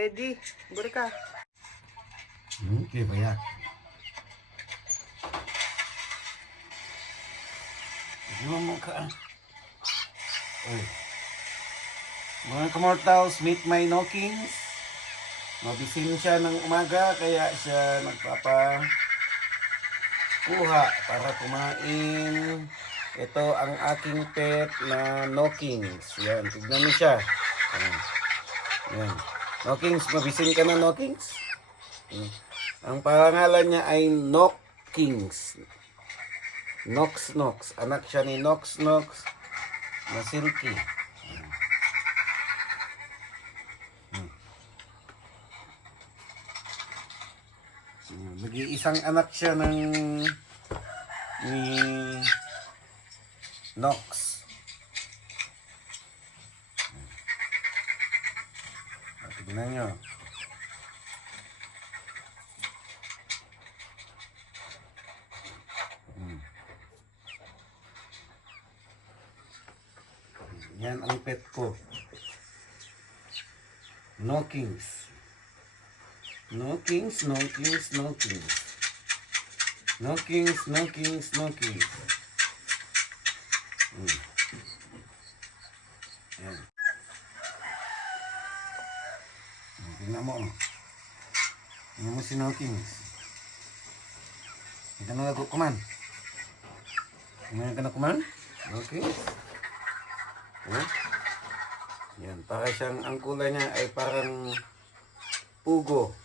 Ready? Buri ka. Okay ba yan? Iwan mo ka. Oh. Mga kamortals, meet my knockings. Mabising siya ng umaga, kaya siya nagpapakuha para kumain. Ito ang aking pet na knockings. Yan, tignan mo siya. Yan. Knockings, mabising ka na, knockings? Ang pangalan niya ay Knockings. Nox Nox. Anak siya ni Nox Nox na silky. Nag-iisang anak siya ni Nox. Tignan nyo. Yan ang pet ko. Knockings. Knockings, knockings, knockings. Knockings, knockings, knockings. Yan. Tingnan mo. Tingnan mo si Knockings. Tingnan mo na kuman. Tingnan ka na kuman. Knockings. Oh. Yan, para siyang, ang kulay niya ay parang pugo.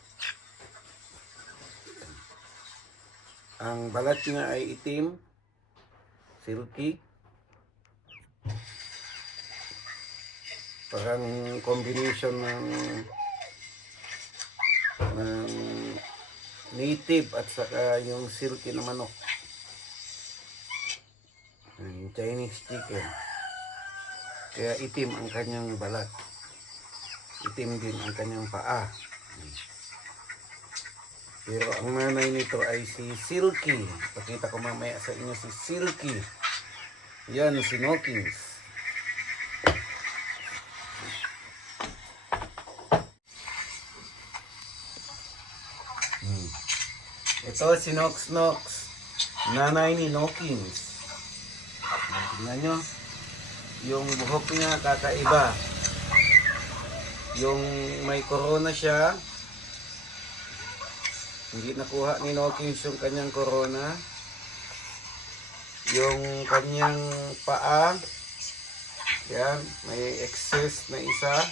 Ang balat niya ay itim, silky. Parang combination ng native at saka yung silky na manok. Yung Chinese chicken. Kaya itim ang kanyang balat. Itim din ang kanyang paa. Pero ang nanay nito ay si Silky. Pakita ko mamaya sa inyo si Silky. Yan si Knockings. Ito si Nox Nox. Nanay ni Knockings. Tingnan nyo. Yung buhok niya kakaiba. Yung may corona siya. Hindi nakuha ni Knockings yung kanyang corona. Yung kanyang paa. Yan. May excess na isa.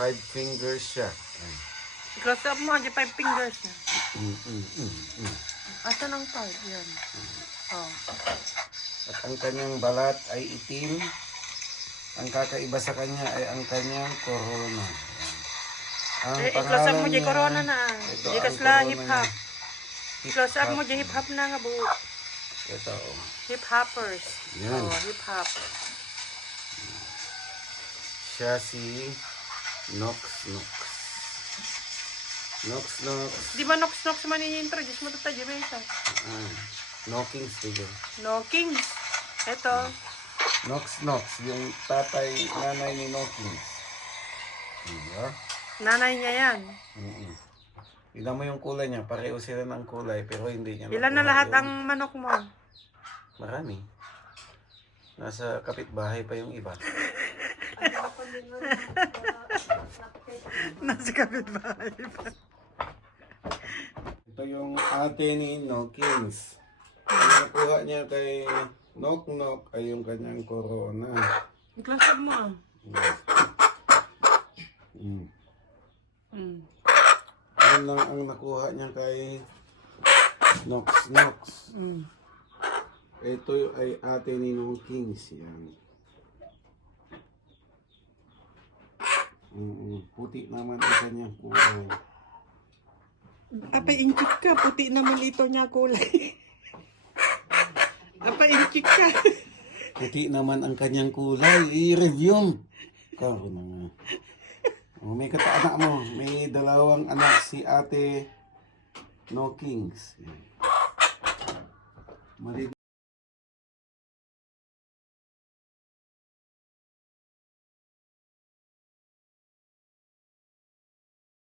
5 fingers siya. Close up mo, 5 fingers na. Asan ang 5? Yan. Oh. At ang kanyang balat ay itim. Ang kakaiba sa kanya ay ang kanyang corona. Ang close up mo niya, di corona na. Di kasla hip hop. Close up mo di hip hop na nga buo. Ito. Hip hoppers. Yan. Oh, hip hop. Siya si Nox Nox. Nox Nox. Di ba Nox Nox man i-introduce mo ito tayo ba isa? Knockings diba? Knockings. Ito. Nox Nox, yung tatay, nanay ni Knockings. Diba? Nanay niya yan. Tignan mo yung kulay niya, pareho sila ng kulay, pero hindi niya. Ilan na lahat ang manok mo? Marami. Nasa kapitbahay pa yung iba. Nasa kapitbahay pa. Ito yung ate ni Knockings. Ang nakuha niya kay Knock Knock ay yung kanyang corona. Close up mo. Yan lang ang nakuha niya kay Nox Nox. Ito ay ate ni Knockings. Yan. Puti naman ang kanyang kulay. Apa inchik ka, puti naman ito niya kulay. Apa inchik ka. Puti naman ang kanyang kulay. I-review. Karo na nga. Oh, may kata-anak mo. May dalawang anak si ate Knockings.